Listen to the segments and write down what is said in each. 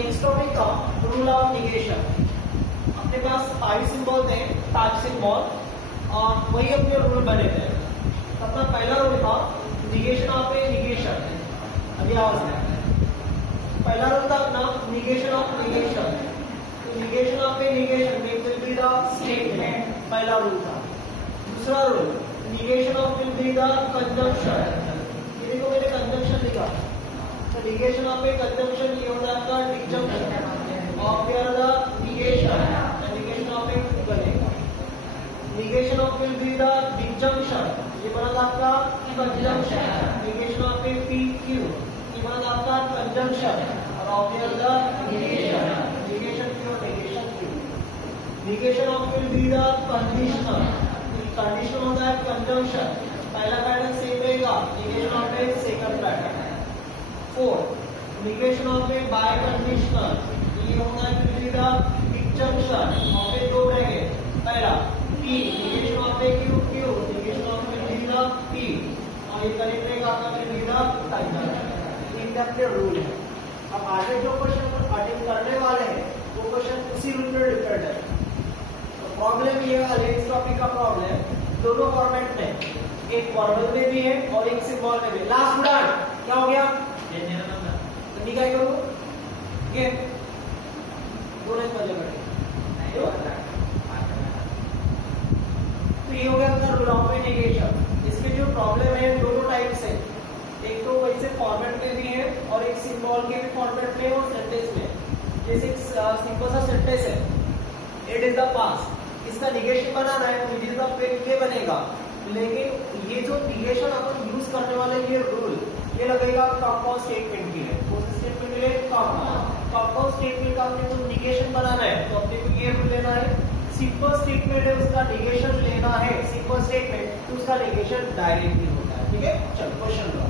Next topic का rule of negation. अपने पास 5 symbol थे, 5 सिंबल और वही अपने रूल बने थे। अपना पहला रूल था निगेशन ऑफ ए निगेशन। अभी आवाज है। पहला रूल था अपना निगेशन ऑफ निगेशन। तो negation of a negation will be the statement, पहला रूल था। दूसरा rule negation of will be the conjunction. ये देखो मैंने कंजंक्शन लिखा। तो negation of a conjunction ये होता है आपका disjunction of your the negation and negation of a बनेगा। negation of will be the disjunction, ये बना था आपका conjunction। negation of a PQ ये बना था आपका conjunction और of your the negation Q और negation Q। negation of will be the conditional, conditional होता है conjunction, पहला पैटर्न सेम रहेगा। negation of a second pattern. 4 negation of a biconditional, ये होता है फिर द disjunction of a दो रहेंगे। पहला P negation of a Q Q negation of a the P और ये कनेक्ट रहेगा आपका फिर द conjunction। इंडक्टिव रूल है। अब आगे जो क्वेश्चन अटेम्प्ट करने वाले हैं वो क्वेश्चन उसी रूल पर डिपेंड है। तो प्रॉब्लम ये है, नेक्स्ट टॉपिक का प्रॉब्लम दोनों फॉर्मेट में, एक फॉर्मल में भी है और एक सिंबल में भी। लास्ट उदाहरण क्या हो गया? तो क्या करूं? ये दोनों एक मजे करें। तो ये हो गया अपना रूल ऑफ निगेशन। इसके जो प्रॉब्लम है दोनों टाइप से, एक तो वैसे फॉर्मेट में भी है और एक सिंबल के भी फॉर्मेट में और सेंटेंस में। जैसे सिंपल सा सेंटेंस है, इट इज द पास्ट, इसका निगेशन बनाना है तो इट इज द फेक ये बनेगा। लेकिन ये जो निगेशन अपन यूज करने वाले ये रूल ये लगेगा कंपाउंड स्टेटमेंट के लिए। उस स्टेटमेंट के लिए कंपाउंड स्टेटमेंट का अपने को निगेशन बनाना है तो अपने को ये रूल लेना है। सिंपल स्टेटमेंट है उसका निगेशन लेना है, सिंपल स्टेटमेंट तो उसका निगेशन डायरेक्टली होता है। ठीक है, चलो क्वेश्चन लो।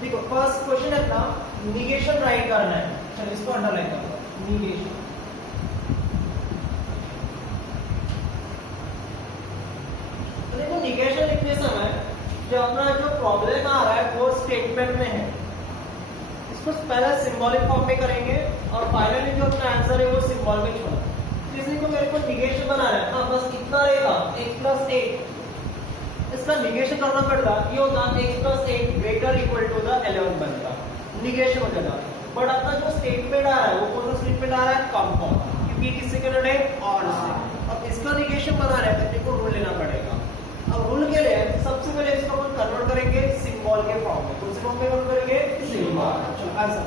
देखो फर्स्ट क्वेश्चन है अपना निगेशन राइट करना है। चलो इसको अंडरलाइन करो, निगेशन। देखो निगेशन लिखने समय जो अपना जो प्रॉब्लम आ रहा है वो स्टेटमेंट में है, इसको पहले सिंबॉलिक फॉर्म में करेंगे और फाइनली जो अपना आंसर है वो सिंबल में छोड़ा। किसी को मेरे को निगेशन बनाना है ना, बस इतना रहेगा x + 8, इसका निगेशन करना पड़ेगा। ये होगा x + 8 greater equal to the 11 बनेगा, निगेशन हो जाएगा। बट अपना जो स्टेटमेंट आ रहा है वो कौन सा स्टेटमेंट आ रहा है? कंपाउंड, क्योंकि किससे कनेक्टेड है? और से। अब इसका निगेशन बनाना है तो अपने को रूल लेना पड़ेगा। अब रूल के लिए सबसे पहले इसको हम कन्वर्ट करेंगे सिंबल के फॉर्म में। कौन से फॉर्म में कन्वर्ट करेंगे? सिंबल। चलो आंसर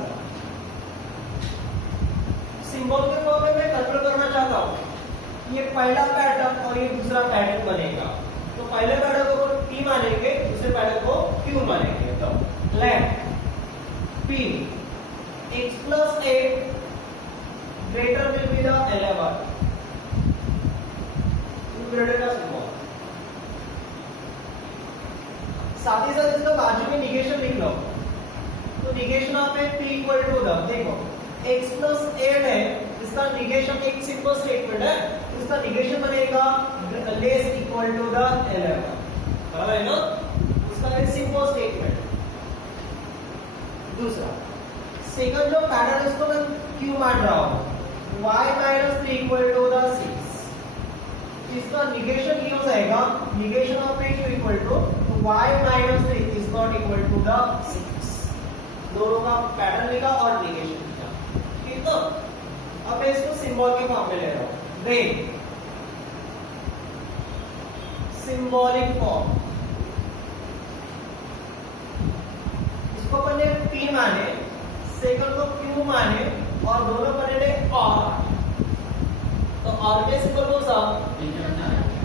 सिंबल के फॉर्म में मैं कन्वर्ट करना चाहता हूं। ये पहला पैटर्न और ये दूसरा पैटर्न बनेगा। तो पहले पैटर्न को P मानेंगे, दूसरे पैटर्न को Q मानेंगे। तो let P x + 8 greater will be the 11, greater का सिंबल। साथ ही साथ इसका बाजू में निगेशन लिख लो। तो negation of a P equal to the, देखो x + 8 है, इसका निगेशन एक सिंपल स्टेटमेंट है, इसका निगेशन बनेगा लेस इक्वल टू द 11, बराबर है ना? इसका एक सिंपल स्टेटमेंट। दूसरा सेकंड जो पैटर्न है इसको मैं Q मान रहा हूं, y - 3 इक्वल टू द 6, इसका निगेशन ये हो जाएगा negation of a Q equal to y - 3 is not equal to the 6। दोनों का पैटर्न लिखा और निगेशन लिखा। ठीक तो अब मैं इसको सिंबल के फॉर्म में ले रहा हूं। देख सिंबॉलिक फॉर्म, इसको पहले P माने, सेकंड को Q माने और दोनों पहले और। तो और के सिंबल कौन सा?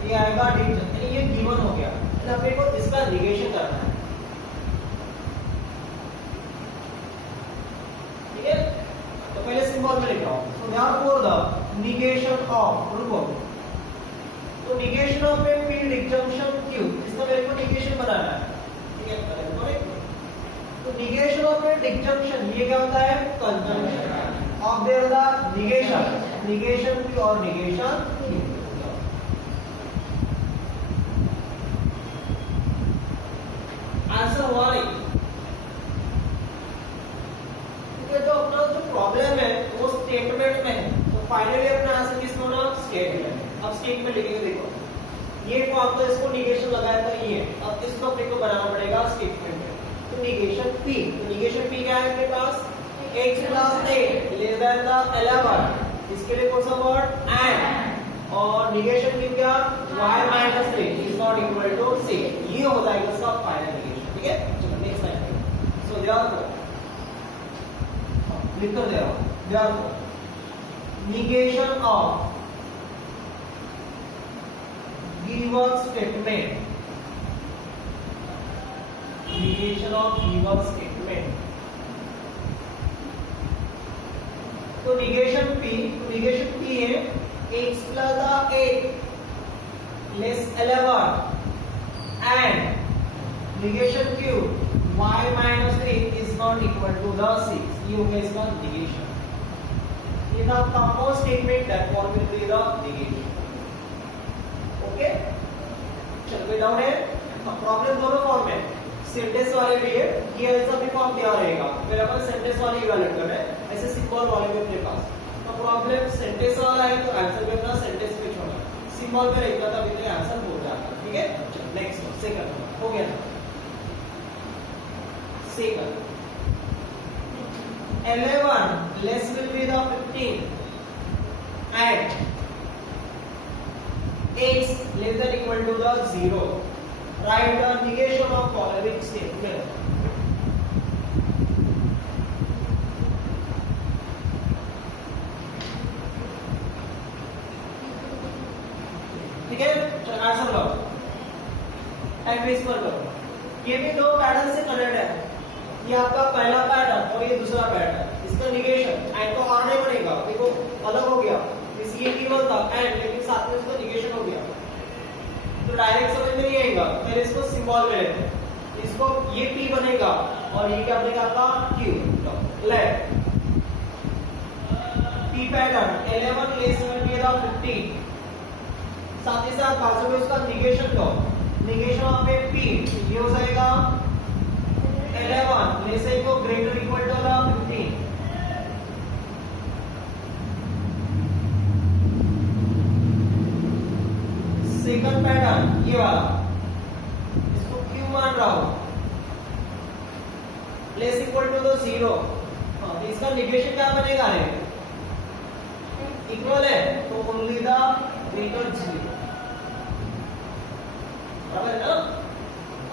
ये आएगा डिविजन, ये गिवन हो गया। अपने को इसका निगेशन करना है। ठीक है, तो पहले सिंबल में लिख रहा हूं। तो देयरफॉर द निगेशन ऑफ, रुको, तो negation of a P disjunction Q, इसका मेरे को निगेशन बनाना है। ठीक है, करेक्ट। तो निगेशन ऑफ ए डिस्जंक्शन ये क्या होता है? Conjunction of their the negation Q और निगेशन Q। आंसर हुआ नहीं। स्टेटमेंट लिखेंगे, देखो ये फॉर्म तो इसको निगेशन लगाया था ये, अब इसको अपने को बनाना पड़ेगा स्टेटमेंट में। तो निगेशन p, तो निगेशन p क्या है अपने पास, x plus 8 less than the 11, इसके लिए कौन सा वर्ड एंड, और निगेशन p क्या, y minus 3 is not equal to 6, ये हो जाएगा इसका फाइनल निगेशन। ठीक है, चलो नेक्स्ट लाइन। सो therefore लिख कर दे रहा हूं, therefore negation of given statement, negation of given statement, तो negation p है x plus 8 less 11 and negation q y minus 3 is not equal to the 6, ये हो गया इसका negation। ये था compound statement, that form will be the negation। Okay, चलो कोई डाउट है? प्रॉब्लम दोनों फॉर्म में, सिंटेक्स वाले भी है, ये ऐसा भी फॉर्म दिया रहेगा, फिर अपन सिंटेक्स वाले इवैल्यूएट कर रहे हैं, ऐसे सिंबल वाले भी अपने पास। तो प्रॉब्लम सिंटेक्स वाला है तो आंसर भी अपना सिंटेक्स पे छोड़ना, सिंबल पे रहता था तो आंसर हो जाता। ठीक है, चलो नेक्स्ट सेकंड हो गया। Second 11 less will be the 15 and x less than equal to the 0, write the negation of following statement। ठीक है, चलो आंसर लो, टाइम वेस्ट मत करो। ये भी दो पैटर्न से कनेक्ट है, ये आपका पहला पैटर्न और ये दूसरा पैटर्न, इसका निगेशन एंड तो और नहीं बनेगा, देखो अलग हो गया, इस ये गिवन था एंड, लेकिन साथ में इसका निगेशन हो गया, तो डायरेक्ट समझ में नहीं आएगा, पहले इसको सिंबल में लेते हैं, इसको ये p बनेगा और ये क्या बनेगा आपका q। Let p pattern 11 less will be the 15, साथ ही साथ बाजू में इसका निगेशन दो, निगेशन ऑफ पे p ये हो जाएगा 11 less equal greater equal to the 15। Second pattern ये वाला, इसको q मान रहा हूं, लेस इक्वल टू द 0, हाँ तो इसका निगेशन क्या बनेगा रे, इक्वल है तो ओनली द ग्रेटर 0, बराबर है ना।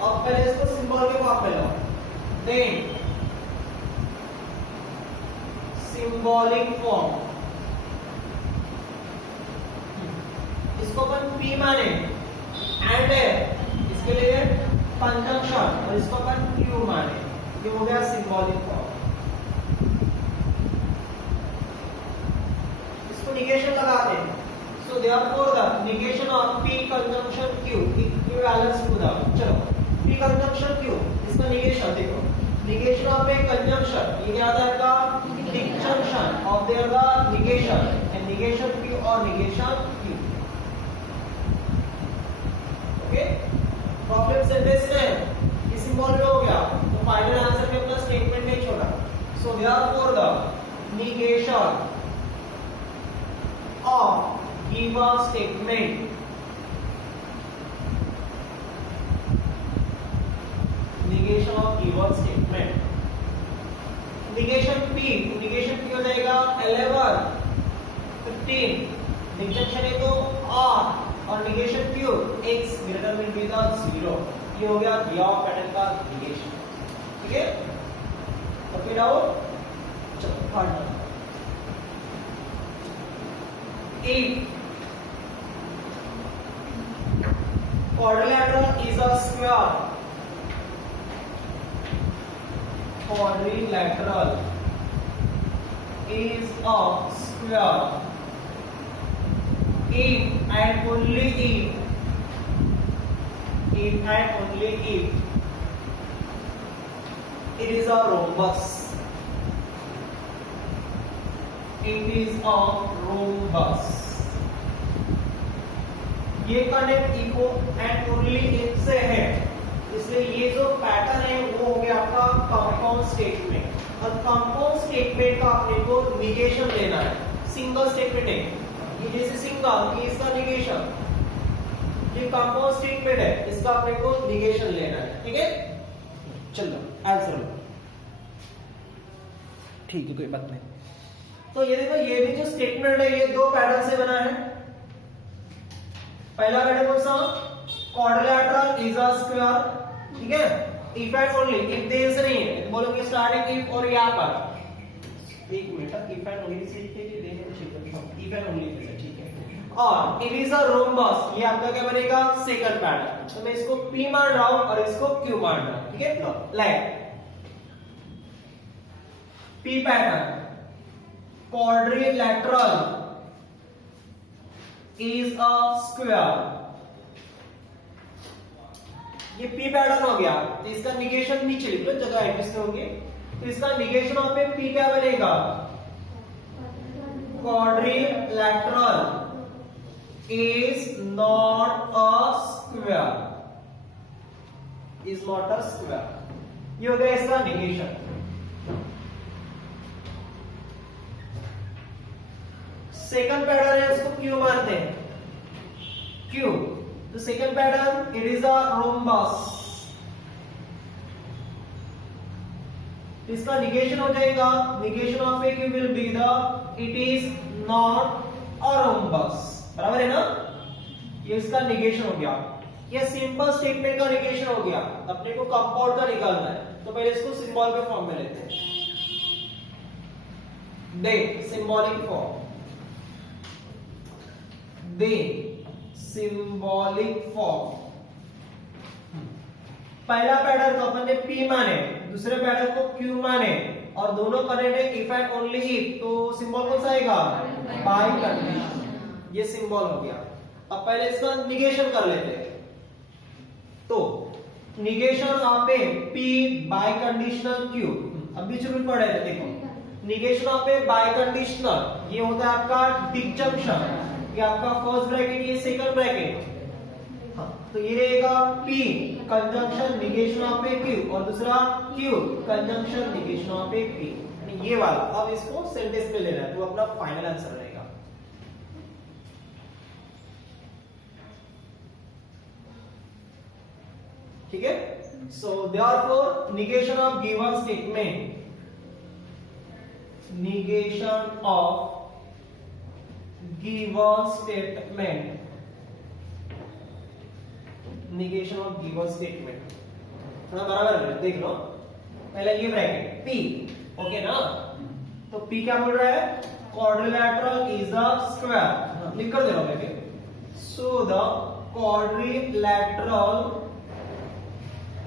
अब पहले इसको सिंबल के फॉर्म में लो, then symbolic form, इसको अपन p माने एंड है, इसके लिए कंजंक्शन, और इसको अपन q माने, ये हो गया सिंबॉलिक फॉर्म। इसको निगेशन लगाते हैं, so therefore the negation of p conjunction q equivalents to the, चलो p conjunction q, इसका निगेशन देखो, negation of a conjunction, ये क्या आता है आपका disjunction of their the negation, and negation q और negation q। Okay, problem sentence में इस सिंबल पे हो गया, तो फाइनल आंसर में अपना स्टेटमेंट नहीं छोड़ा। सो therefore the negation of given statement, negation of given statement, negation p, negation p हो जाएगा 11 15, डिस्जंक्शन है तो r, और negation q x greater than be the 0, ये हो गया दिया पैटर्न का negation। ठीक है, तो फिर आओ चलो third number, if quadrilateral is a square, quadrilateral is a square if and only if and only if it is a rhombus, it is a rhombus, ये कनेक्ट इको एंड ओनली इफ से है, इसलिए ये जो पैटर्न है वो हो गया आपका कंपाउंड स्टेटमेंट। और कंपाउंड स्टेटमेंट का अपने को निगेशन लेना है, सिंगल स्टेटमेंट है, ये जैसे सिंगल, ये इसका निगेशन, ये कंपाउंड स्टेटमेंट है, इसका अपने को निगेशन लेना है, ठीक है। चलो आंसर लो, ठीक है कोई बात नहीं। तो ये देखो, ये भी जो स्टेटमेंट है ये दो पैटर्न से बना है। पहला पैटर्न कौन सा, क्वाड्रिलेटरल इज अ स्क्वायर, ठीक है। If and only, if there से नहीं है, बोलोगे स्टार्टिंग इफ और यहां पर एक minute, if and only say लिख के देंगे तो ठीक है, इफ एंड ओनली से, ठीक है। और इट इज अ रोम्बस, ये आपका क्या बनेगा, सेकंड पैटर्न। तो मैं इसको P मान रहा हूं और इसको Q मान रहा हूं, ठीक है। Like P pattern, quadrilateral is a square, ये P पैटर्न हो गया। तो इसका निगेशन नीचे लिख लो, जगह एडजस्ट होंगे। तो इसका निगेशन वहां पे P क्या बनेगा, quadrilateral is not a square, is not a square, ये हो गया इसका निगेशन। सेकंड पैटर्न है, उसको Q मानते हैं, Q। तो second pattern, it is a rhombus, इसका निगेशन हो जाएगा, negation of a Q will be the, it is not a rhombus, बराबर है ना। ये इसका निगेशन हो गया। ये सिंपल स्टेटमेंट का निगेशन हो गया। अपने को कंपाउंड का निकालना है, तो पहले इसको सिंबल के फॉर्म में लेते हैं। दे सिंबॉलिक फॉर्म, दे सिंबॉलिक फॉर्म। पहला पैटर्न तो अपन ने P माने, दूसरे पैटर्न को Q माने, और दोनों कनेक्ट है इफ एंड ओनली इफ। तो सिंबल कौन सा आएगा, बाय कंडीशन, ये सिंबल हो गया। अब पहले इसका निगेशन कर लेते हैं। तो निगेशन आप P बाय कंडीशनल Q, अभी जरूर पढ़े थे, देखो निगेशन आप बाय कंडीशनल, ये होता है आपका डिसजंक्शन, ये आपका फर्स्ट ब्रैकेट, ये सेकंड ब्रैकेट। हाँ, तो ये रहेगा P conjunction negation of a Q, और दूसरा Q conjunction negation of a P, ये वाला। अब इसको सेंटेंस में लेना है, तो अपना फाइनल आंसर रहेगा। ठीक है। So therefore negation of given statement, negation of given statement, negation of given statement, थोड़ा बराबर है, देख लो। पहले ये ब्रैकेट P, ओके ना। तो P क्या बोल रहा है, quadrilateral is a square, लिख कर दे रहा हूं मैं। So the quadrilateral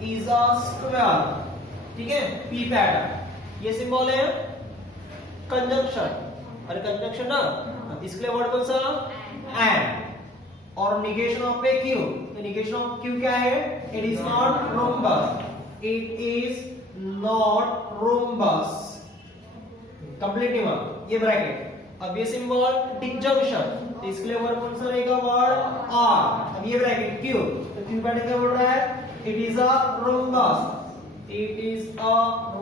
is a square, ठीक है। P पैटर्न, ये सिंबल है कंजंक्शन, अरे कंजंक्शन ना, इसके लिए वर्ड कौन सा, एंड, और निगेशन ऑफ ए Q। तो निगेशन ऑफ Q क्या है, it is not rhombus, it is not rhombus, complete नहीं हुआ ये ब्रैकेट। अब ये सिंबल डिसजंक्शन, तो इसके लिए वर्ड कौन सा रहेगा, वर्ड R। अब ये ब्रैकेट Q, तो Q पैटर्न क्या बोल रहा है, it is a rhombus, it is a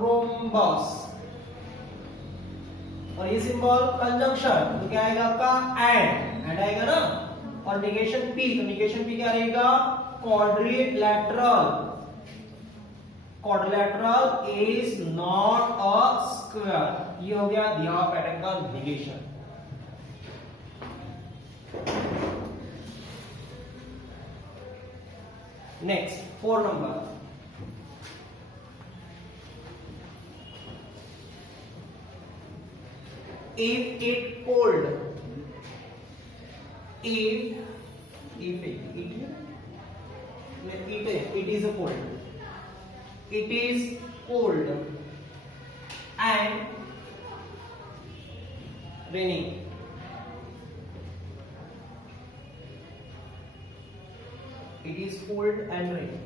rhombus. और ये सिंबल कंजंक्शन, तो क्या आएगा आपका, एंड आएगा ना। और निगेशन P, तो निगेशन P क्या रहेगा, quadrilateral, quadrilateral is not a square, ये हो गया दिया पैटर्न का negation. Next 4 number, if it cold, if it is a cold, it is cold and raining, it is cold and raining,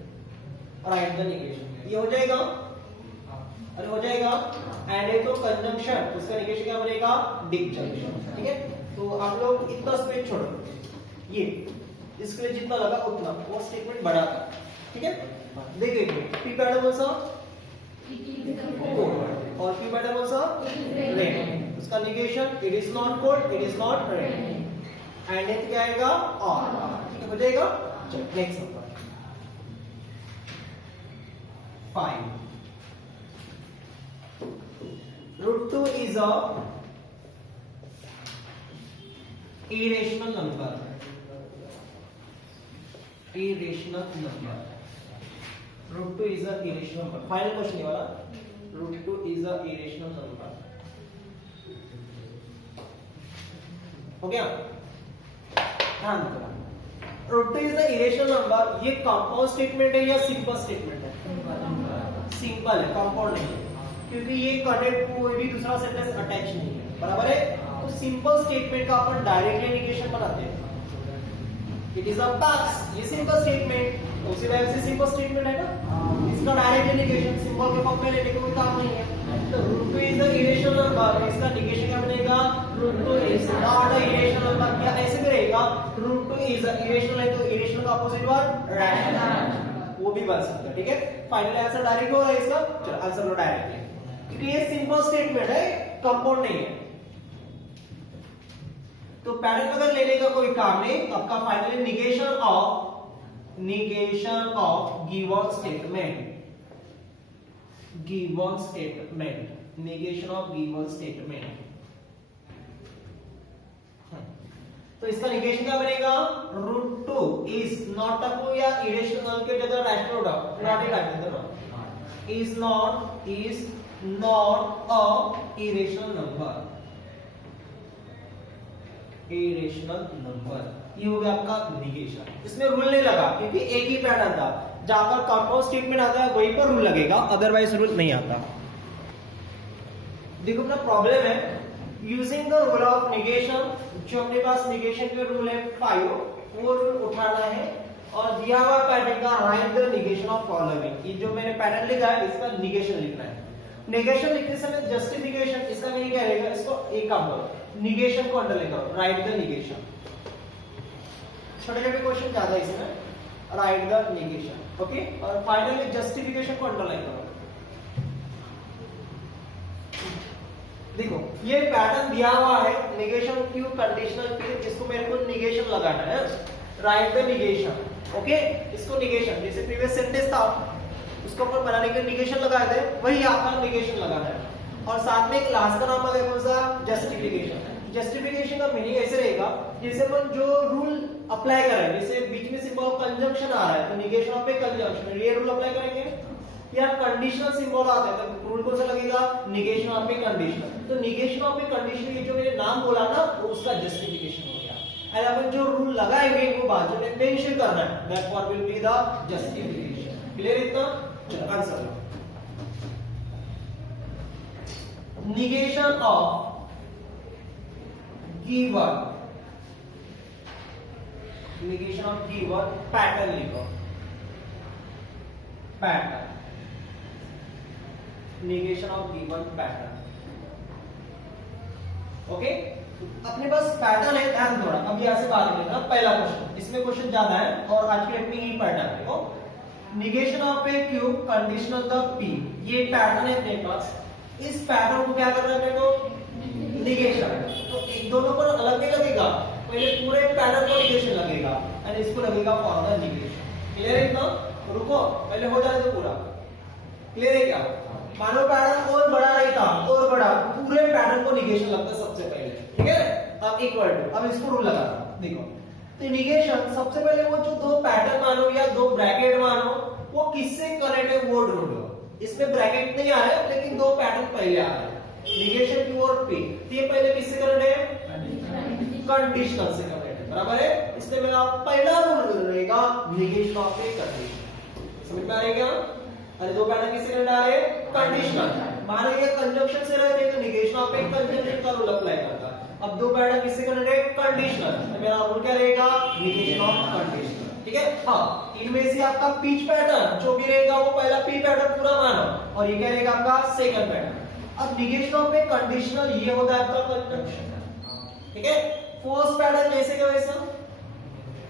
write the negation, ये हो जाएगा, अरे हो जाएगा। एंड है तो कंजंक्शन, उसका निगेशन क्या बनेगा, डिसजंक्शन, ठीक है। तो आप लोग इतना स्पेस छोड़ो, ये इसके लिए जितना लगा उतना, वो स्टेटमेंट बड़ा था, ठीक है। देखिए P पैटर्न कौन सा, कोल्ड, और Q पैटर्न कौन सा, रेन। उसका negation, it is not cold, it is not rain. And एथ क्या आएगा और, ठीक है हो जाएगा। चलो next number 5 √2 is a irrational number, irrational number, √2 is a irrational number, final question ये वाला, √2 is a irrational number, हो गया। ध्यान रखना √2 is a irrational number, ये कंपाउंड स्टेटमेंट है या सिंपल स्टेटमेंट है? सिंपल है, कंपाउंड नहीं है, क्योंकि ये कनेक्ट कोई भी दूसरा सेंटेंस अटैच नहीं है, बराबर है। तो सिंपल स्टेटमेंट का अपन डायरेक्टली निगेशन बनाते हैं, इट इज अ पास, ये सिंपल स्टेटमेंट उसी वजह से सिंपल स्टेटमेंट है ना, इसका डायरेक्टली निगेशन सिंबल के फॉर्म में लेने का कोई काम नहीं है। तो √2 इज अ इरेशनल नंबर, इसका निगेशन क्या बनेगा? √2 is not a irrational number, क्या ऐसे भी रहेगा? √2 इज अ इरेशनल है तो इरेशनल का अपोजिट वर्ड रैशनल, वो भी बन सकता है, ठीक है। फाइनल आंसर डायरेक्ट हो रहा है इसका, चलो आंसर लो डायरेक्टली, क्योंकि ये सिंपल स्टेटमेंट है, कंपाउंड नहीं है। तो पैटर्न अगर लेने का कोई काम नहीं, आपका finally negation of given statement, negation of given statement. तो इसका निगेशन क्या बनेगा? √2 इज नॉट अ कोई या इरेशनल के जगह रैशनल होगा, नॉट ही रख देते ना, is not a irrational number, irrational number, ये हो गया आपका निगेशन। इसमें रूल नहीं लगा क्योंकि एक ही पैटर्न था, जहां पर कंपाउंड स्टेटमेंट आता है वहीं पर रूल लगेगा, अदरवाइज रूल नहीं आता। देखो अपना प्रॉब्लम है using the rule of negation, जो अपने पास निगेशन के रूल है 5, वो रूल उठाना है और दिया हुआ पैटर्न का right the negation of following. ये जो मैंने पैटर्न लिखा है इसका निगेशन लिखना है। निगेशन लिखते समय जस्टिफिकेशन, इसका मीनिंग क्या रहेगा? इसको एक काम करो, निगेशन को अंडरलाइन करो, राइट द निगेशन। छोटे छोटे क्वेश्चन ज्यादा इसमें, राइट द निगेशन, ओके। और फाइनली जस्टिफिकेशन को अंडरलाइन करो। देखो ये पैटर्न दिया हुआ है, निगेशन क्यू कंडीशनल क्यू, इसको मेरे को निगेशन लगाना है, राइट द निगेशन, ओके। इसको निगेशन जैसे प्रीवियस सेंटेंस था उसको ऊपर बनाने के निगेशन लगाए थे, वही यहाँ पर निगेशन लगाना है। और साथ में एक लास्ट का नाम आ गया कौन सा? जस्टिफिकेशन। जस्टिफिकेशन का मीनिंग ऐसे रहेगा जैसे अपन जो रूल अप्लाई कर रहे हैं, जैसे बीच में सिंबल ऑफ कंजंक्शन आ रहा है तो निगेशन ऑफ ए कंजंक्शन, ये रूल अप्लाई करेंगे। या कंडीशनल सिंबल आता है तो रूल कौन सा लगेगा? Negation of A conditional. तो निगेशन ऑफ ए कंडीशन, ये जो मैंने नाम बोला ना वो उसका जस्टिफिकेशन हो गया। और अपन जो रूल लगाएंगे वो बाजू में मेंशन करना है, that for will be the justification. Clear इतना? चलो आंसर लो। Negation of given, negation of given pattern लिखो, pattern, negation of given pattern, okay. अपने पास पैटर्न है, ध्यान थोड़ा अब यहां से बात करेंगे। पहला क्वेश्चन, इसमें क्वेश्चन ज्यादा है और आज की डेट में यही पैटर्न देखो, negation of A cube conditional the P, ये पैटर्न है अपने पास। इस पैटर्न को क्या करना है मेरे को? निगेशन। तो एक दोनों पर अलग नहीं लगेगा, पहले पूरे पैटर्न को निगेशन लगेगा और इसको लगेगा फॉर द निगेशन। क्लियर है इतना? रुको पहले हो जाने दो पूरा। क्लियर है क्या? मानो पैटर्न और बड़ा रहता और बड़ा, पूरे पैटर्न को निगेशन लगता है सबसे पहले, ठीक है। अब इक्वल टू, अब इसको रूल लगाना देखो। तो निगेशन सबसे पहले वो जो दो पैटर्न मानो या दो ब्रैकेट मानो वो किससे कनेक्ट है वो ढूंढो। इसमें ब्रैकेट नहीं आ रहा है लेकिन दो पैटर्न पहले आ रहे हैं, निगेशन क्यू और पी। ये पहले किससे कनेक्ट है? कंडीशनल से कनेक्ट है, बराबर है। इसलिए मेरा पहला रूल रहेगा निगेशन ऑफ ए कंडीशन। समझ में आ रहा है क्या? अरे दो पैटर्न किससे कनेक्ट आ रहे हैं? कंडीशनल। माने ये कंजंक्शन से रह रहे तो निगेशन ऑफ ए कंजंक्शन का रूल अप्लाई करता है। अब दो पैटर्न किससे कनेक्ट है? कंडीशनल, तो मेरा रूल क्या रहेगा? निगेशन ऑफ कंडीशनल, ठीक है। हाँ, इनमें से आपका पिच पैटर्न जो भी रहेगा वो पहला पी पैटर्न पूरा मानो और ये क्या रहेगा आपका सेकंड पैटर्न। अब निगेशन ऑफ ए कंडीशनल ये होता है आपका कंजंक्शन, ठीक है। फोर्स पैटर्न जैसे का वैसा,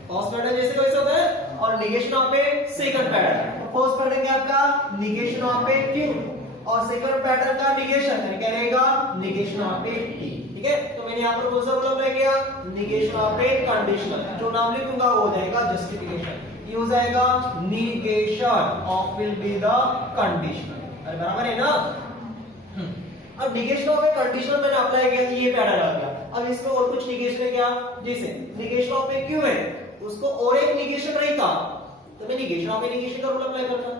फोर्स पैटर्न जैसे का वैसा होता है। और negation of a second pattern, force pattern क्या आपका? निगेशन ऑफ ए क्यू, और सेकंड पैटर्न का निगेशन क्या रहेगा? निगेशन ऑफ ए टी, ठीक है। ठीक है, तो मैंने यहाँ पर कौन सा रूल अप्लाई किया, निगेशन ऑफ ए कंडीशनल, जो नाम लिखूंगा वो हो जाएगा जस्टिफिकेशन, ये हो जाएगा negation of will be the conditional. अरे बराबर है ना। अब निगेशन ऑफ ए कंडीशनल मैंने अप्लाई किया, ये पैटर्न आ गया। अब इसमें और कुछ निगेशन है क्या, जैसे निगेशन ऑफ ए क्यों है, उसको और एक निगेशन रहता तो मैं निगेशन ऑफ ए निगेशन का रूल अप्लाई करता।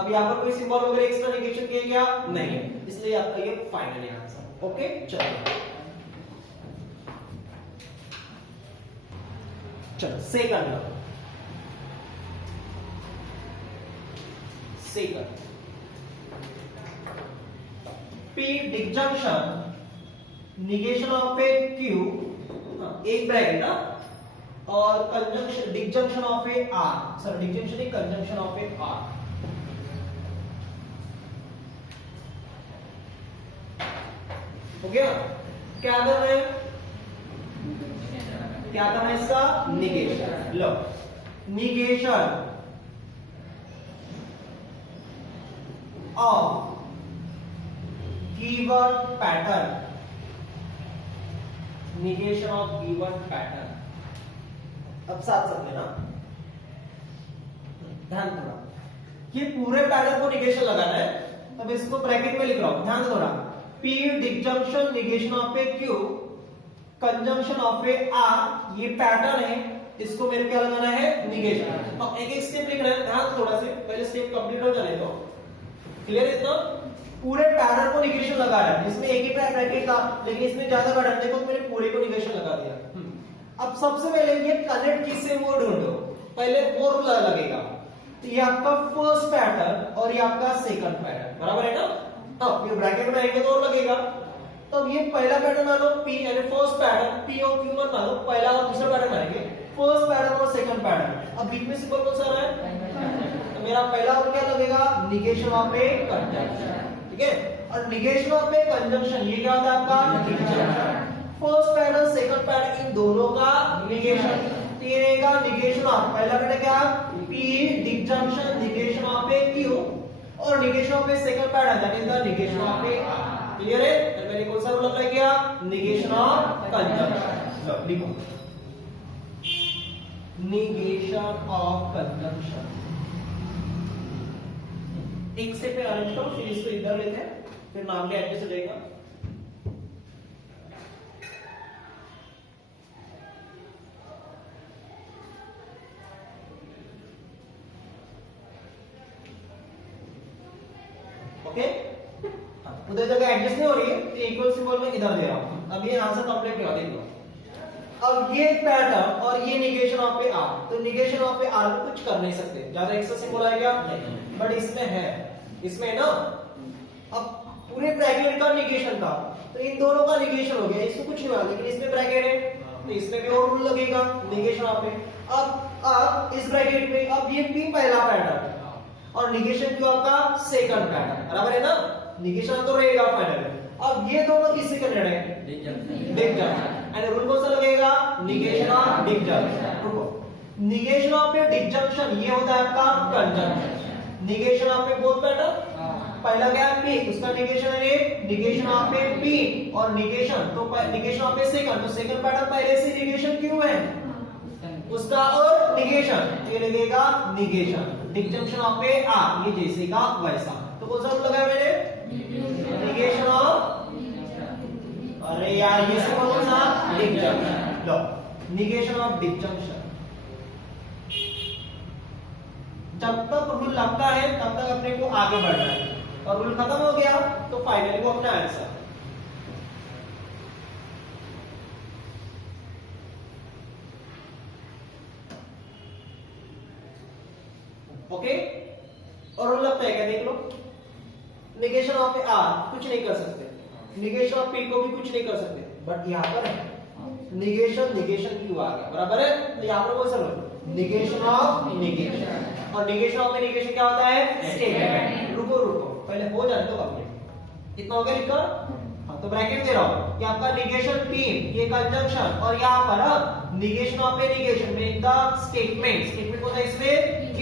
अब यहाँ पर कोई सिंबल वगैरह एक्स्ट्रा निगेशन किया क्या, नहीं है, इसलिए आपका ये फाइनल आंसर। ओके चलो second P disjunction negation of a Q, एक ब्रैकेट ना, और conjunction disjunction of a R, sorry disjunction नहीं, कंजंक्शन ऑफ ए R। हो गया, क्या करना है, क्या करना है इसका, negation. Low negation of given pattern, negation of given pattern. अब साथ साथ लेना, ध्यान थोड़ा, ये पूरे पैटर्न को निगेशन लगाना है, तब इसको ब्रैकेट में लिख रहा हूं, ध्यान थोड़ा। P disjunction negation of a Q, conjunction of a R, ये पैटर्न है, इसको मेरे क्या लगाना है, निगेशन। अब एक एक स्टेप लिख रहे हैं, ध्यान थोड़ा से, पहले स्टेप कंप्लीट हो जाने दो। क्लियर है इतना, पूरे पैटर्न को निगेशन लगा रहा है, इसमें एक ही ब्रैकेट था लेकिन इसमें ज्यादा पैटर्न, देखो मैंने पूरे को निगेशन लगा दिया। अब सबसे पहले ये कनेक्ट किससे वो ढूंढो, पहले वो रूल लगेगा, तो ये आपका फर्स्ट पैटर्न और ये आपका सेकंड पैटर्न, बराबर है ना। अब ये ब्रैकेट में आएंगे तो और लगेगा, तो ये पहला पैटर्न मान लो P यानी फर्स्ट पैटर्न, P और Q मान लो, पहला और दूसरा पैटर्न आएंगे, फर्स्ट पैटर्न और सेकंड पैटर्न। अब बीच में सिंबल कौन सा आ रहा है, तो मेरा पहला और क्या लगेगा, निगेशन ऑफ ए कंजंक्शन, ठीक है। और निगेशन ऑफ ए कंजंक्शन ये क्या होता है आपका, disjunction. First pattern second pattern इन दोनों का निगेशन, तो ये रहेगा निगेशन ऑफ, पहला पैटर्न क्या, P disjunction negation of a Q, और negation of a second pattern that is the negation of a R। Clear है, तो मैंने कौन सा रूल अप्लाई किया, निगेशन ऑफ कंजंक्शन। लो लिखो, निगेशन ऑफ कंजंक्शन। एक स्टेप पे अरेंज करो, फिर इसको इधर लेते हैं, फिर नाम भी एडजस्ट हो जाएगा। ओके, उधर जगह एडजस्ट नहीं हो रही है, तो इक्वल सिंबल में इधर दे रहा हूं। अब ये आंसर कंप्लीट नहीं होगा, देखो। अब ये पैटर्न और ये निगेशन ऑफ ए R, तो निगेशन ऑफ ए R को कुछ कर नहीं सकते, ज्यादा एक्स्ट्रा सिंबल आएगा नहीं, बट इसमें है, इसमें है ना। अब पूरे ब्रैकेट का निगेशन था, तो इन दोनों का निगेशन हो गया, इसको कुछ नहीं हुआ, लेकिन इसमें ब्रैकेट है तो इसमें भी और रूल लगेगा, निगेशन ऑफ ए। अब इस ब्रैकेट में अब ये P पहला पैटर्न और निगेशन क्यों आपका सेकंड पैटर्न, बराबर है ना, निगेशन तो रहेगा फाइनल। अब ये दोनों किससे कनेक्टेड है, डिसजंक्शन, एंड रूल कौन सा लगेगा, निगेशन ऑफ डिसजंक्शन। रुको, निगेशन ऑफ ए डिसजंक्शन ये होता है आपका conjunction, negation of A both pattern, पहला क्या है P, उसका निगेशन है निगेशन ऑफ ए P, और निगेशन तो निगेशन ऑफ ए सेकंड, तो सेकंड पैटर्न पहले से निगेशन क्यों है उसका, और निगेशन ये लगेगा negation disjunction of a R, ये जैसे का वैसा। तो कौन सा रूल लगाया मैंने, निगेशन ऑफ, अरे यार ये सिंबल कौन सा, disjunction. Low negation of disjunction, जब तक रूल लगता है तब तक अपने को आगे बढ़ना है, और रूल खत्म हो गया तो फाइनली वो अपना आंसर। ओके, और रूल लगता है क्या, देख लो, निगेशन ऑफ ए R कुछ नहीं कर सकते, निगेशन ऑफ P को भी कुछ नहीं कर सकते, बट यहां पर निगेशन निगेशन क्यों आ गया, बराबर है, तो यहां पर कौन सा रूल, निगेशन ऑफ निगेशन, और निगेशन ऑफ निगेशन क्या होता है, स्टेटमेंट। रुको रुको, पहले हो जाने दो कंप्लीट, कितना हो गया लिखा, हाँ तो ब्रैकेट दे रहा हूं कि आपका निगेशन P ये कंजंक्शन, और यहां पर निगेशन ऑफ ए निगेशन में द स्टेटमेंट, स्टेटमेंट होता है इसमें Q,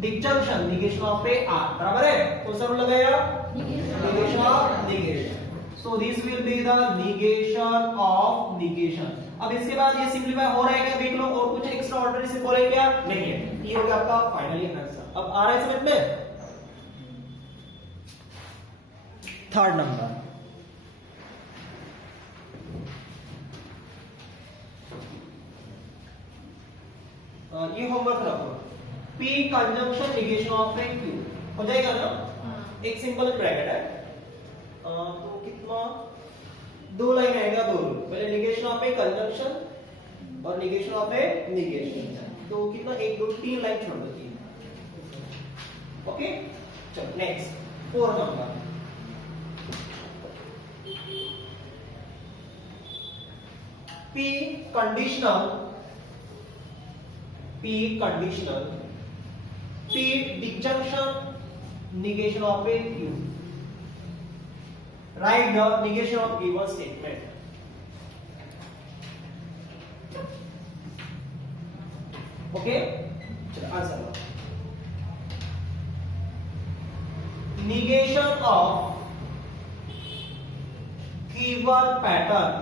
disjunction negation of a R, बराबर है, कौन सा रूल लगाया, negation of negation. So this will be the negation of negation. अब इसके बाद ये सिंपलीफाई हो रहा है क्या देख लो, और कुछ एक्स्ट्रा ऑर्डिनरी सिंबल है क्या, नहीं है। ये हो गया आपका फाइनली आंसर। अब आ रहा है समझ में थर्ड नंबर, ये होमवर्क रखो, P conjunction negation of a Q हो जाएगा ना। एक सिंपल ब्रैकेट है, तो कितना, दो लाइन आएगा, दो रूल, पहले निगेशन ऑफ ए कंजंक्शन और निगेशन ऑफ ए निगेशन, तो कितना, एक दो तीन लाइन छोड़ दो, तीन। ओके चलो next fourth number, P conditional, P conditional, P disjunction negation of a Q. Write the negation of given statement. Okay? चलो answer low. Negation of given pattern.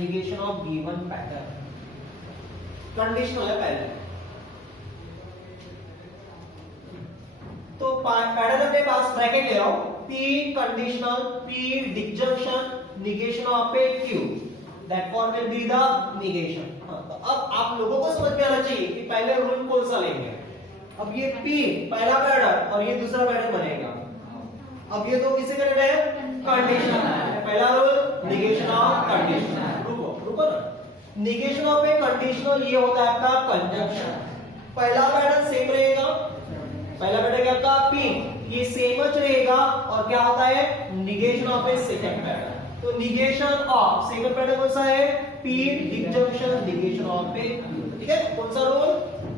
Negation of given pattern. Conditional है पहले, तो pattern अपने पास bracket ले रहा हूं, P conditional, P disjunction negation of a Q, that form will be the negation. तो अब आप लोगों को समझ में आना चाहिए कि पहले रूल कौन सा लेंगे। अब ये P पहला पैटर्न और ये दूसरा पैटर्न बनेगा। अब ये तो किसे कनेक्ट है, कंडीशनल, पहला रूल निगेशन ऑफ कंडीशनल। रुको ना, निगेशन ऑफ ए कंडीशनल ये होता है आपका कंजंक्शन। पहला पैटर्न सेम रहेगा, पहला पैटर्न क्या आपका P, ये सेम च रहेगा, और क्या होता है negation of a second pattern. तो निगेशन ऑफ सेकंड पैटर्न कौन सा है, P disjunction negation of a, ठीक है। कौन सा rule,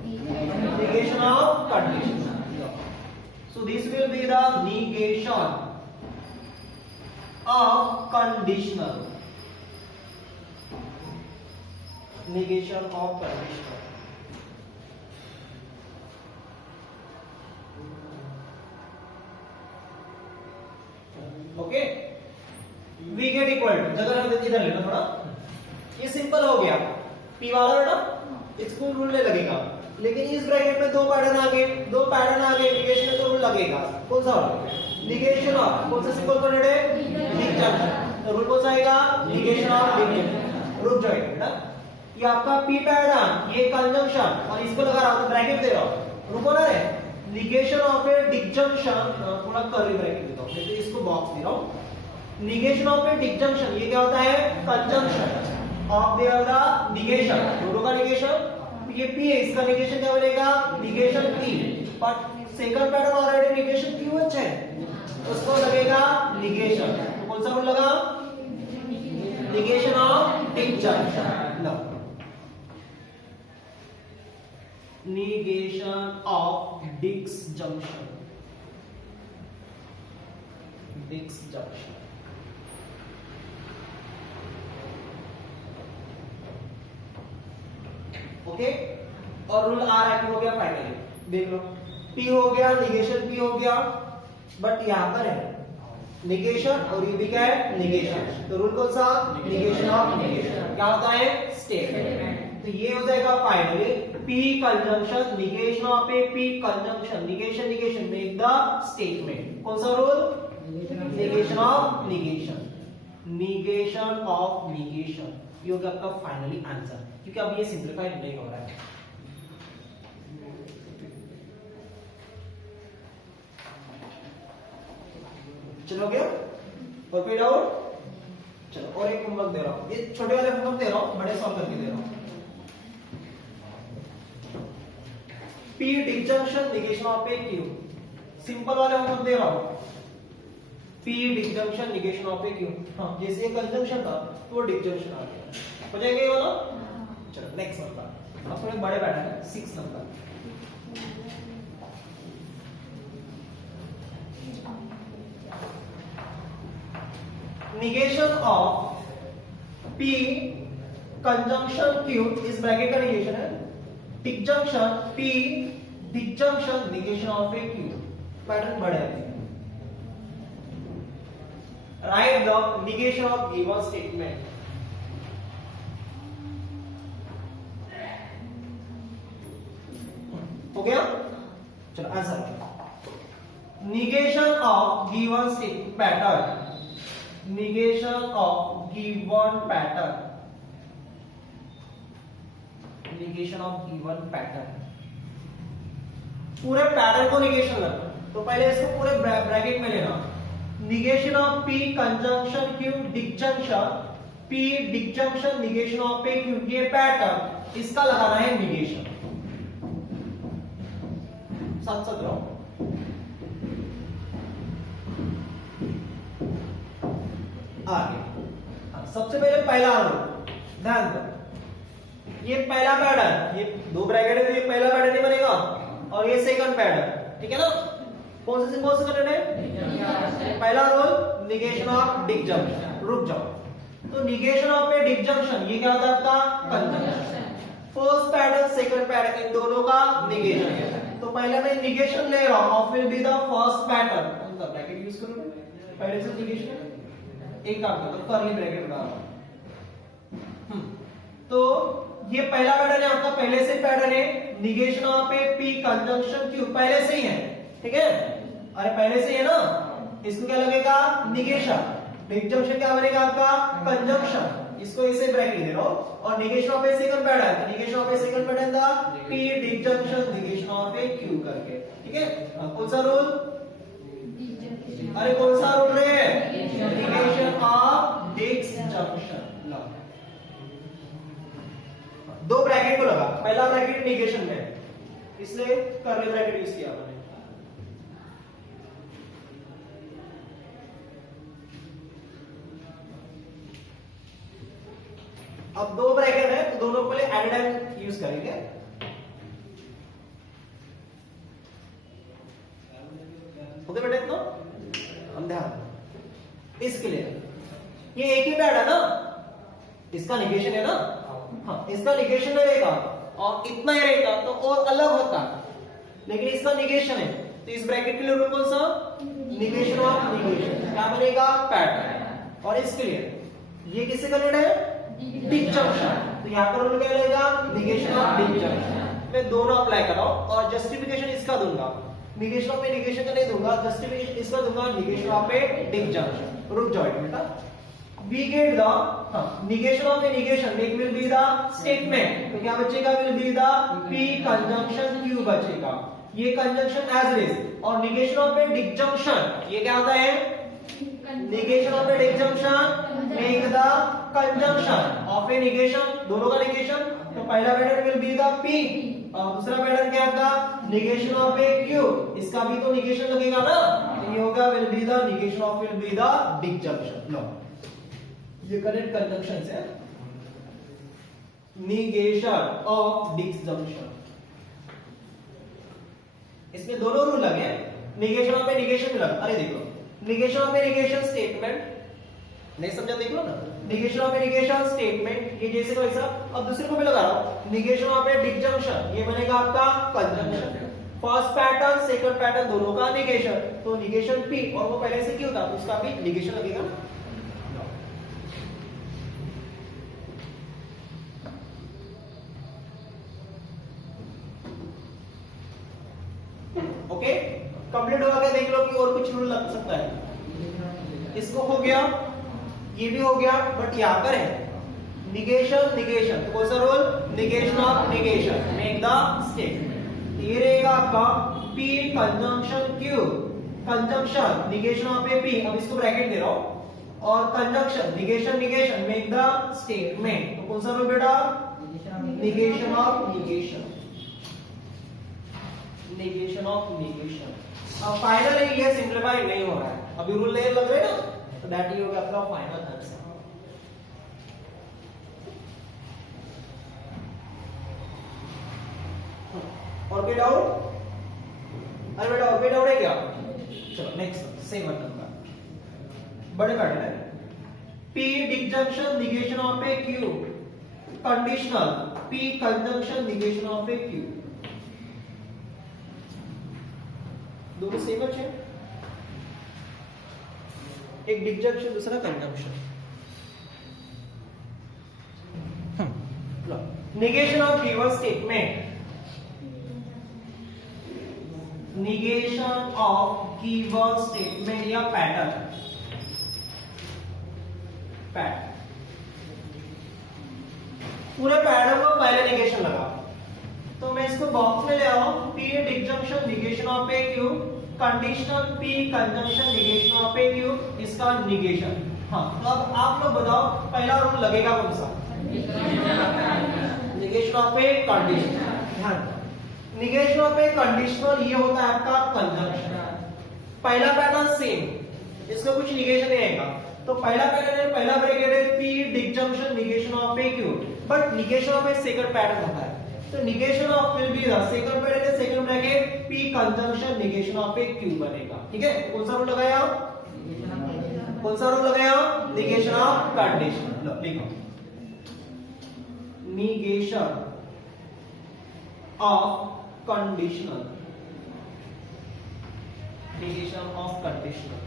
negation of conditional. So this will be the negation of conditional, negation of conditional। Okay, v get equal to, जगह रख इधर लेना थोड़ा, ये सिंपल हो गया, p वाला है ना, इसको रूल नहीं लगेगा, लेकिन इस ब्रैकेट में दो पैटर्न आ गए, दो पैटर्न आ गए, निगेशन में तो रूल लगेगा। कौन सा रूल, निगेशन ऑफ, कौन सा सिंपल कनेक्ट है, डिसजंक्शन, तो रूल कौन सा आएगा, निगेशन ऑफ डिसजंक्शन। रुक जाओ बेटा, ये आपका P पैटर्न, ये कंजंक्शन, और इसको लगा रहा हूं ब्रैकेट दे रहा हूं, रुको ना रे, निगेशन ऑफ ए डिसजंक्शन, थोड़ा कर्ली ब्रैकेट देता हूं, तो इसको बॉक्स दे रहा हूं। निगेशन ऑफ ए डिसजंक्शन ये क्या होता है, कंजंक्शन ऑफ द निगेशन, दोनों का निगेशन, ये P है, इसका निगेशन क्या बनेगा, negation P, but second pattern already negation QH है, उसको लगेगा निगेशन। तो कौन सा रूल लगा, negation of disjunction. Low, negation of disjunction, disjunction। Okay, और रूल आ रहा है, हो गया फाइनली, देख लो, P हो गया, निगेशन P हो गया, बट यहां पर है निगेशन और ये भी क्या है, निगेशन, तो रूल कौन सा, निगेशन ऑफ निगेशन, क्या होता है, स्टेटमेंट। तो ये हो जाएगा finally P conjunction negation of a P conjunction negation negation make the statement. कौन सा rule, negation of negation, negation of negation, ये होगा आपका फाइनली आंसर, क्योंकि अब ये सिंपलीफाइड नहीं हो रहा है। चलो गया, और कोई डाउट, चलो और एक होमवर्क दे रहा हूं, ये छोटे वाले होमवर्क दे रहा हूं, बड़े सॉल्व करके दे रहा हूं। P disjunction negation of a Q, simple वाले होमवर्क दे रहा हूं, P disjunction negation of a Q, हां जैसे ये कंजंक्शन था तो वो डिसजंक्शन आ गया, हो जाएगा ये वाला। चलो नेक्स्ट नंबर, अब थोड़े बड़े पैटर्न है, 6 number, negation of P conjunction Q इस ब्रैकेट का negation है, disjunction P disjunction negation of a Q, pattern बड़ा है। Right the negation of given statement. हो गया, चलो answer. negation of given state pattern, negation of given pattern, negation of given pattern, पूरे pattern को negation करना। तो पहले इसको पूरे ब्रैकेट में लेना, negation of P conjunction Q disjunction, P disjunction negation of पे क्यू, ये पैटर्न इसका लगाना है निगेशन। साथ साथ रहो। आगे सबसे पहले पहला रूल ध्यान दो, ये पहला पैटर्न, ये दो ब्रैकेट है तो ये पहला पैटर्न नहीं बनेगा, और ये सेकंड पैटर्न, ठीक है ना। कौन सा सिंबल से कनेक्टेड है? पहला रूल निगेशन ऑफ डिसजंक्शन। रुक जाओ, तो निगेशन ऑफ ए डिसजंक्शन ये क्या होता है आपका? Conjunction. First pattern second pattern इन दोनों का निगेशन है। तो पहले मैं निगेशन ले रहा हूं और फिर विद द फर्स्ट पैटर्न कौन सा ब्रैकेट यूज करूंगा, पहले से निगेशन एक काम करता हूं, कर्ली ब्रैकेट लगा रहा हूं। तो ये पहला पैटर्न है आपका, पहले से पैटर्न है negation of a P conjunction Q, पहले से ही है, ठीक है। अरे पहले से है ना, इसको क्या लगेगा? निगेशन। डिसजंक्शन क्या बनेगा आपका? कंजंक्शन। इसको इसे ब्रैकेट दे रहा हूं, और negation of a second pattern, negation of a second pattern था P disjunction negation of a Q करके, ठीक है। कौन सा रूल? अरे कौन सा रूल रे? Negation of disjunction. दो ब्रैकेट को लगा, पहला ब्रैकेट निगेशन में, इसलिए कर्ली ब्रैकेट यूज किया मैंने। अब दो ब्रैकेट है तो दोनों को एट टाइम यूज करेंगे। ओके बेटा, तो हम ध्यान इसके लिए, ये एक ही पैड है ना, इसका निगेशन है ना, हाँ इसका निगेशन रहेगा और इतना ही रहेगा तो और अलग होता, लेकिन इसका निगेशन है तो इस ब्रैकेट के लिए रूल कौन सा? Negation of negation. क्या बनेगा? पैटर्न। और इसके लिए ये किससे कनेक्टेड है? डिसजंक्शन। तो यहां पर रूल क्या रहेगा? Negation of disjunction. मैं दोनों अप्लाई कर रहा हूं और जस्टिफिकेशन इसका दूंगा, निगेशन ऑफ निगेशन का नहीं दूंगा, जस्टिफिकेशन इसका दूंगा, निगेशन ऑफ डिसजंक्शन। रुक जाओ एक minute. We get the negation of a negation, it will be the statement। तो क्या बचेगा? will be the P conjunction Q बचेगा, ये conjunction as it is। और negation of a disjunction ये क्या होता है? negation of a disjunction make the conjunction of a negation, दोनों का negation। तो पहला pattern will be the P और दूसरा पैटर्न क्या होगा? negation of a Q, इसका भी तो negation लगेगा ना, तो ये होगा will be the negation of will be the disjunction। लो ये करेक्ट कंजंक्शन है, निगेशन ऑफ डिसजंक्शन। इसमें दोनों रूल लगे हैं, निगेशन ऑफ ए निगेशन लगा। अरे देखो, negation of a negation statement नहीं समझा, देख लो ना, negation of a negation statement ये जैसे को ऐसा। अब दूसरे को भी लगा रहा हूं, निगेशन ऑफ ए डिसजंक्शन ये बनेगा आपका conjunction. First pattern second pattern दोनों का निगेशन, तो निगेशन पी और वो पहले से क्यों था, उसका भी निगेशन लगेगा। ओके, कंप्लीट हो गया। देख लो कि और कुछ रूल लग सकता है। इसको हो गया, ये भी हो गया, बट यहां पर है निगेशन निगेशन, तो कौन सा rule? Negation of negation make the statement. ये रहेगा आपका P conjunction Q, conjunction negation of a P, अब इसको ब्रैकेट दे रहा हूं, और conjunction negation negation make the statement. तो कौन सा रूल बेटा? Negation of negation, negation of negation. अब फाइनली ये सिंपलीफाई नहीं हो रहा है, अभी रूल नहीं लग रहे ना, तो दैट ही हो गया अपना फाइनल आंसर। और कोई डाउट? अरे बेटा और कोई डाउट है क्या? चलो नेक्स्ट सेम नंबर, बड़े पैटर्न है। P disjunction negation of a Q, conditional P conjunction negation of a Q, दोनों सेम है। एक डिस्जंक्शन दूसरा conjunction. Negation of given statement. Negation of given statement या pattern. पूरे पैटर्न को पहले निगेशन लगा. तो मैं इसको बॉक्स में ले आऊं. P disjunction negation of a Q, conditional P conjunction negation of a Q, इसका निगेशन. हाँ, तो अब आप लोग बताओ पहला रूल लगेगा कौन सा? Negation of A conditional. ध्यान, निगेशन ऑफ ए कंडीशनल ये होता है आपका कंजंक्शन. पहला पैटर्न सेम, इसका कुछ निगेशन नहीं आएगा. तो पहला पैटर्न है, पहला ब्रैकेट है P disjunction negation of a Q, but negation of a second pattern होता है. तो negation of will be the second pattern है, second bracket P conjunction negation of a Q बनेगा. ठीक है, कौन सा रूल लगाया? कौन सा रूल लगाया? Negation of conditional. लिखो, negation of conditional. Negation of conditional.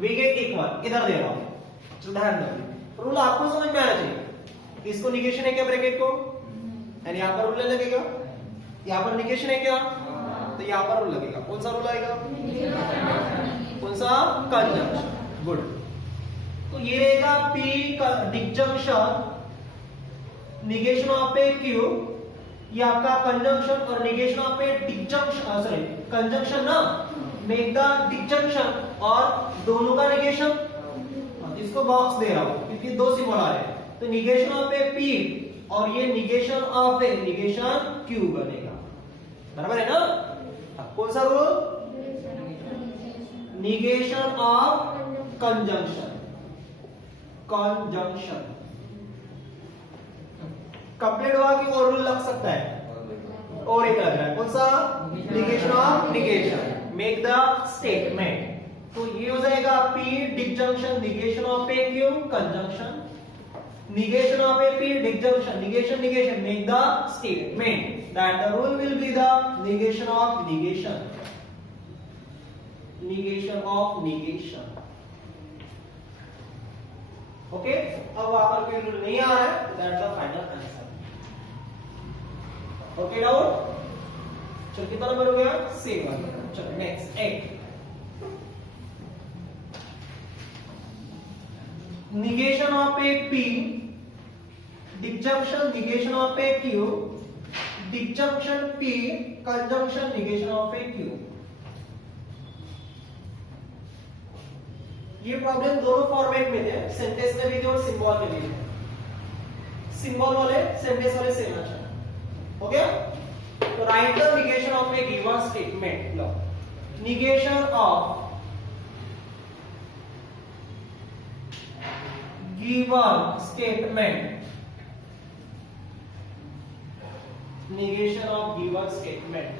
We get equal इधर दे रहा हूं, तो ध्यान दो. रूल आपको समझ में आना चाहिए. इसको निगेशन है क्या ब्रैकेट को, यानी यहां पर रूल लगेगा. यहाँ पर निगेशन है क्या, तो यहाँ पर रूल लगेगा. कौन सा रूल आएगा? कौन सा? कंजंक्शन. गुड. तो ये रहेगा P disjunction negation of a Q, ये आपका कंजंक्शन, और negation of A disjunction, sorry conjunction ना, मेक द डिस्जंक्शन और दोनों का निगेशन. इसको बॉक्स दे रहा हूं क्योंकि दो सिंबल आ रहे हैं. तो निगेशन ऑफ ए P और ये negation of a negation Q बनेगा. बराबर है ना? कौन सा rule? Negation of conjunction. Conjunction complete हुआ कि और रूल लग सकता है? और एक लग रहा है. कौन सा? Negation of negation. Make the statement. तो ये हो जाएगा P disjunction negation of a Q conjunction. Negation of a P disjunction, negation, make the statement that the rule will be the negation of negation. Negation of negation. Okay? अब वहां पर कोई rule नहीं आ रहा है, that's the final answer. Okay, doubt? चलो कितना number हो गया? 7. चलो next 8. Negation of a P disjunction negation of a Q, disjunction P conjunction negation of a Q. ये प्रॉब्लम दोनों फॉर्मेट में है, सेंटेंस में भी थे और सिंबल में भी है. सिंबल वाले सेंटेंस वाले सेम अच्छा. ओके, तो right the negation of A given statement. Low, negation of given statement. Negation of given statement.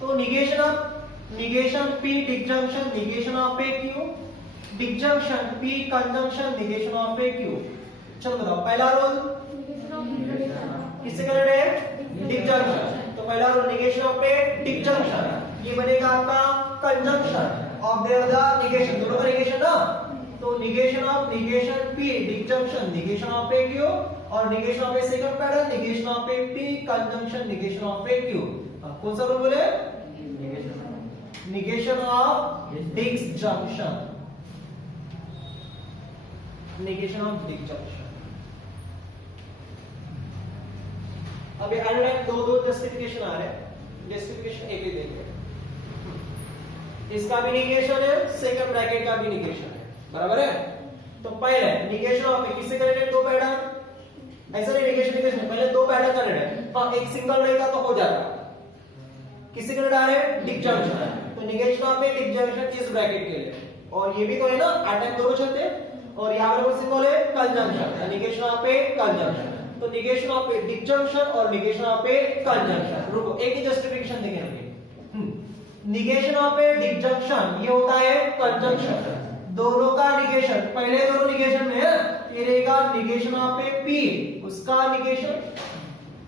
तो negation P disjunction negation of a Q, disjunction P conjunction negation of a Q. चलो बताओ पहला rule किससे connected है? Disjunction. तो पहला rule negation of A disjunction, ये बनेगा आपका conjunction of their the negation. दोनों का निगेशन ना, तो negation of negation P disjunction negation of a Q, और negation of a second pattern negation of a P conjunction negation of a Q. कौन सा रूल बोले? Negation of disjunction. Negation of disjunction. अब ये अलग दो जस्टिफिकेशन आ रहे हैं. जस्टिफिकेशन एक ही देंगे. इसका भी निगेशन है, सेकंड ब्रैकेट का भी निगेशन है. बराबर है? तो पहले निगेशन ऑफ किससे कनेक्टेड? दो पैटर्न. ऐसा नहीं निगेशन पहले दो पैटर्न कनेक्टेड है. हाँ, एक सिंगल रहेगा तो हो जाता. किससे कनेक्टेड आ रहे हैं? डिस्जंक्शन. तो निगेशन ऑफ ए डिस्जंक्शन इस ब्रैकेट के लिए, और ये भी तो है ना, अटैक दोनों चलते हैं. और यहाँ पर कौन सिंबल है? Conjunction. Negation of A conjunction. तो निगेशन ऑफ ए डिस्जंक्शन और निगेशन ऑफ ए कंजंक्शन. रुको, एक ही जस्टिफिकेशन देंगे. निगेशन ऑफ ए डिसजंक्शन ये होता है कंजंक्शन। दोनों का निगेशन, पहले दोनों निगेशन में है, ये रहेगा निगेशन ऑफ ए पी उसका निगेशन,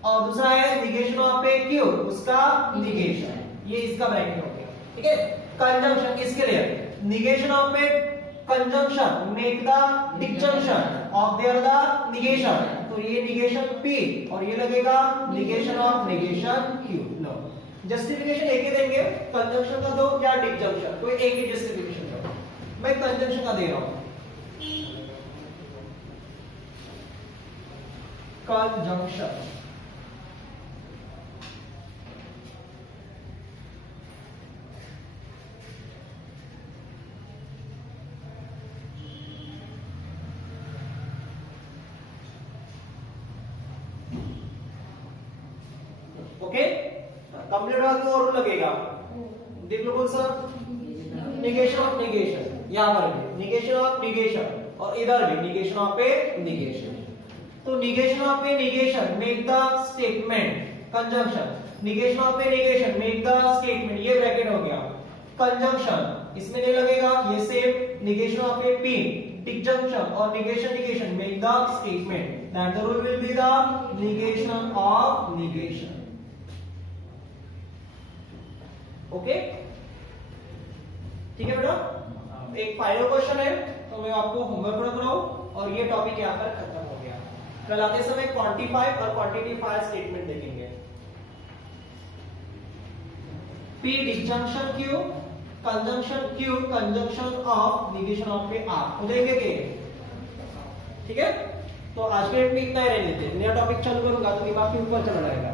और दूसरा है निगेशन ऑफ ए क्यू उसका निगेशन। ये इसका ब्रैकेट हो गया, ठीक है। कंजंक्शन इसके लिए negation of A conjunction make the disjunction of their the negation, तो ये निगेशन P और ये लगेगा negation of negation Q। Low justification एक ही देंगे, कंजंक्शन का दो या डिसजंक्शन, कोई एक ही जस्टिफिकेशन दो। मैं कंजंक्शन का दे रहा हूं, कंजंक्शन ओके कंप्लीट हुआ तो और लगेगा, देख लो कौन सा निगेशन ऑफ निगेशन, यहां पर भी निगेशन ऑफ निगेशन और इधर भी निगेशन ऑफ ए निगेशन। तो negation of a negation make the statement conjunction, negation of a negation make the statement, ये ब्रैकेट हो गया। कंजंक्शन इसमें नहीं लगेगा, ये same negation of a P disjunction और negation negation make the statement, that the rule will be the negation of negation. Okay ठीक है बेटा, एक फाइनल क्वेश्चन है तो मैं आपको होमवर्क कर रहा हूं और ये टॉपिक यहां पर खत्म हो गया। कल आते समय क्वांटिफाई और क्वांटिटीफायर स्टेटमेंट देखेंगे। P disjunction Q conjunction Q conjunction of negation of पे R तो देखेंगे के, ठीक है। तो आज के डेट में इतना ही रहने देते, नया टॉपिक चालू करूंगा तो दिमाग के ऊपर चला जाएगा।